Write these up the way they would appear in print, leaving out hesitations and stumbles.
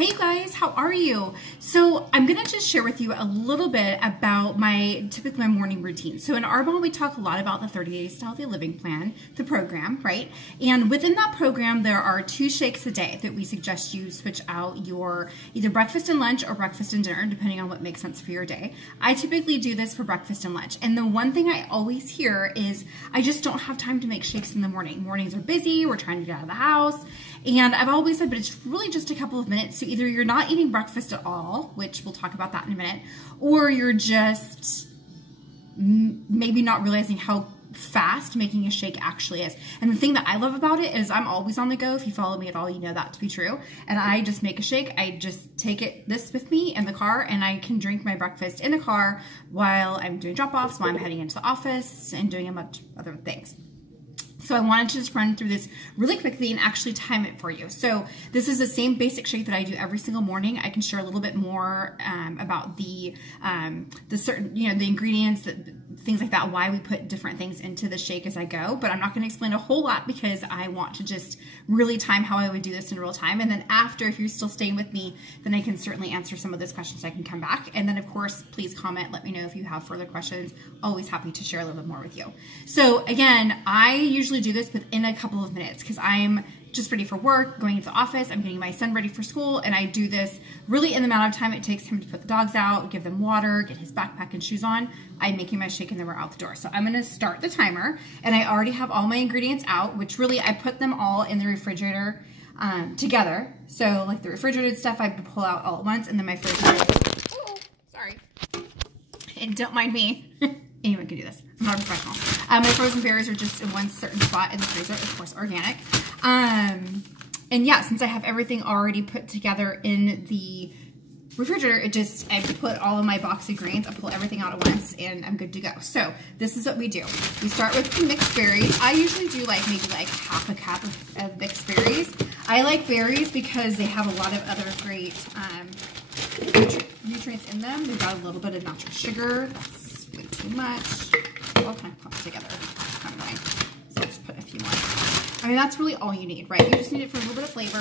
Hey guys, how are you? So I'm gonna just share with you a little bit about typically my morning routine. So in Arbonne, we talk a lot about the 30 Days to Healthy Living Plan, the program, right? And within that program, there are 2 shakes a day that we suggest you switch out your either breakfast and lunch or breakfast and dinner, depending on what makes sense for your day. I typically do this for breakfast and lunch. And the one thing I always hear is, I just don't have time to make shakes in the morning. Mornings are busy, we're trying to get out of the house. And I've always said, but it's really just a couple of minutes. So either you're not eating breakfast at all, which we'll talk about that in a minute, or you're just maybe not realizing how fast making a shake actually is. And the thing that I love about it is I'm always on the go. If you follow me at all, you know that to be true. And I just make a shake. I just take this with me in the car, and I can drink my breakfast in the car while I'm doing drop-offs, while I'm heading into the office and doing a bunch of other things. So I wanted to just run through this really quickly and actually time it for you. So this is the same basic shake that I do every single morning. I can share a little bit more about the certain, the ingredients, things like that, why we put different things into the shake as I go. But I'm not going to explain a whole lot because I want to just really time how I would do this in real time. And then after, if you're still staying with me, then I can certainly answer some of those questions. I can come back. And then of course, please comment, let me know if you have further questions. Always happy to share a little bit more with you. So again, I usually do this within a couple of minutes because I'm just ready for work, going into the office, I'm getting my son ready for school, and I do this really in the amount of time it takes him to put the dogs out, give them water, get his backpack and shoes on. I'm making my shake and then we're out the door. So I'm gonna start the timer, and I already have all my ingredients out, which really I put them all in the refrigerator together. So like the refrigerated stuff I pull out all at once, and then my frozen, sorry, and don't mind me. Anyone can do this. I'm not a professional. My frozen berries are just in one certain spot in the freezer, of course, organic. And yeah, since I have everything already put together in the refrigerator, I put all of my box of greens, I pull everything out at once, and I'm good to go. So this is what we do. We start with the mixed berries. I usually do maybe half a cup of mixed berries. I like berries because they have a lot of other great nutrients in them. They've got a little bit of natural sugar. That's way too much. All kind of clumped together. Kind of annoying. So I'll just put a few more. I mean, that's really all you need, right? You just need it for a little bit of flavor.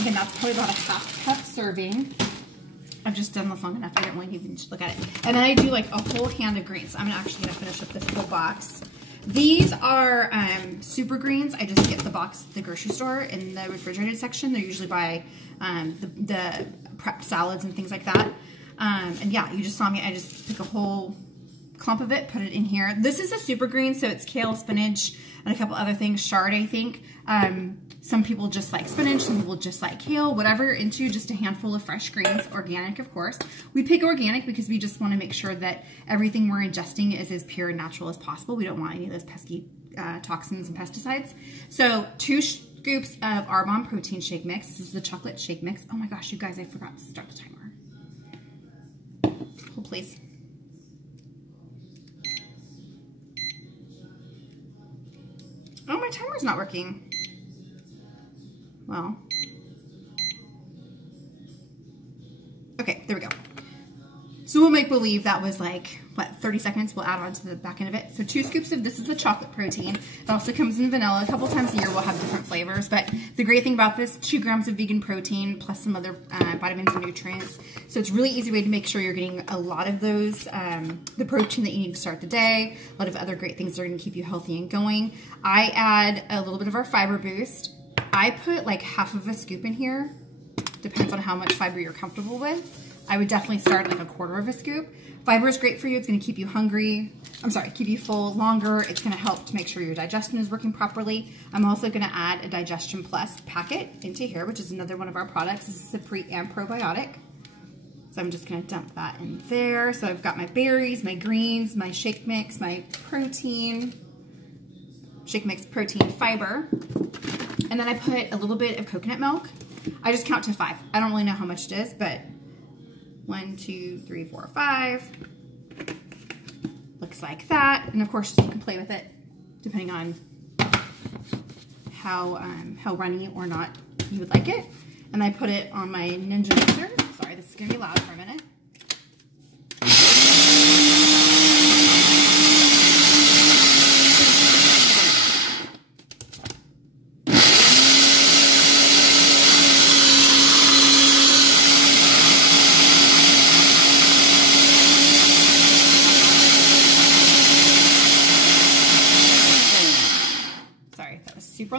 Again, that's probably about a half cup serving. I've just done this long enough. I didn't really even look at it. And then I do a whole hand of greens. I'm actually going to finish up this whole box. These are super greens. I just get the box at the grocery store in the refrigerated section. They're usually by the prep salads and things like that. And yeah, you just saw me. I just took a whole clump of it, put it in here. This is a super green, so it's kale, spinach, and a couple other things. Chard, I think. Some people just like spinach, some people just like kale, whatever you're into, just a handful of fresh greens, organic, of course. We pick organic because we just want to make sure that everything we're ingesting is as pure and natural as possible. We don't want any of those pesky toxins and pesticides. So 2 scoops of Arbonne protein shake mix. This is the chocolate shake mix. Oh my gosh, you guys, I forgot to start the timer. Hold please. Oh, my timer's not working. Well. Okay, there we go. So we'll make believe that was 30 seconds. We'll add on to the back end of it. So 2 scoops of, this is the chocolate protein. It also comes in vanilla. A couple times a year we'll have different flavors, but the great thing about this, 2 grams of vegan protein plus some other vitamins and nutrients. So it's a really easy way to make sure you're getting a lot of those, the protein that you need to start the day, a lot of other great things that are gonna keep you healthy and going. I add a little bit of our fiber boost. I put half of a scoop in here. Depends on how much fiber you're comfortable with. I would definitely start at 1/4 of a scoop. Fiber is great for you. It's going to keep you keep you full longer. It's going to help to make sure your digestion is working properly. I'm also going to add a Digestion Plus packet into here, which is another one of our products. This is a pre and probiotic. So I'm just going to dump that in there. So I've got my berries, my greens, my shake mix, my protein, shake mix protein fiber. And then I put a little bit of coconut milk. I just count to 5. I don't really know how much it is, but 1, 2, 3, 4, 5. Looks like that. And of course, you can play with it depending on how runny or not you would like it. And I put it on my Ninja mixer. Sorry, this is gonna be loud for a minute.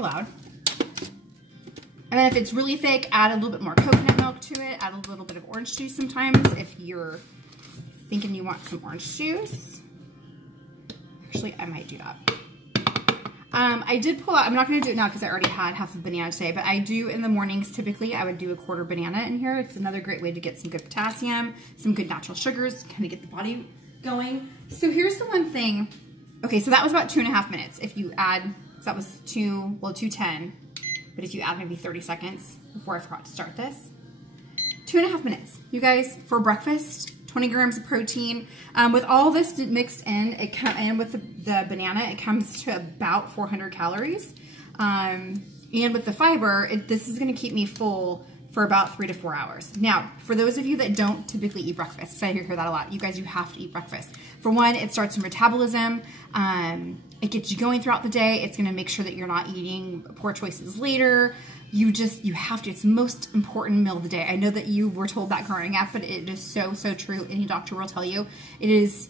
allowed. And then if it's really thick, add a little bit more coconut milk to it. Add a little bit of orange juice sometimes if you're thinking you want some orange juice. Actually, I might do that. I did pull out, I'm not going to do it now because I already had half a banana today, but I do in the mornings, typically, I would do a quarter banana in here. It's another great way to get some good potassium, some good natural sugars, kind of get the body going. So here's the one thing. Okay, so that was about 2.5 minutes. If you add, so that was 2:10, but if you add maybe 30 seconds before I forgot to start this, 2.5 minutes. You guys, for breakfast, 20 grams of protein. With all this mixed in, and with the banana, it comes to about 400 calories. And with the fiber, this is gonna keep me full for about 3 to 4 hours. Now, for those of you that don't typically eat breakfast, because I hear that a lot, you guys, you have to eat breakfast. For one, it starts your metabolism. It gets you going throughout the day. It's gonna make sure that you're not eating poor choices later. You have to, it's the most important meal of the day. I know that you were told that growing up, but it is so, so true. Any doctor will tell you it is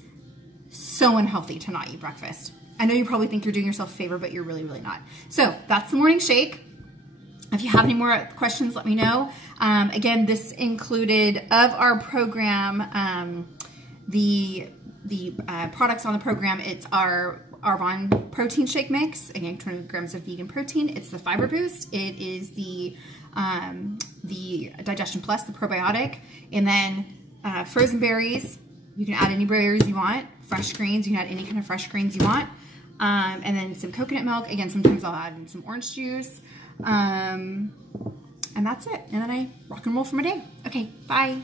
so unhealthy to not eat breakfast. I know you probably think you're doing yourself a favor, but you're really, really not. So that's the morning shake. If you have any more questions, let me know. Again, this included of our program, the products on the program. It's our Arbonne protein shake mix, again 20 grams of vegan protein. It's the fiber boost. It is the Digestion Plus, the probiotic, and then frozen berries. You can add any berries you want. Fresh greens, you can add any kind of fresh greens you want. And then some coconut milk. Again, sometimes I'll add in some orange juice. And that's it. And then I rock and roll for my day. Okay, bye.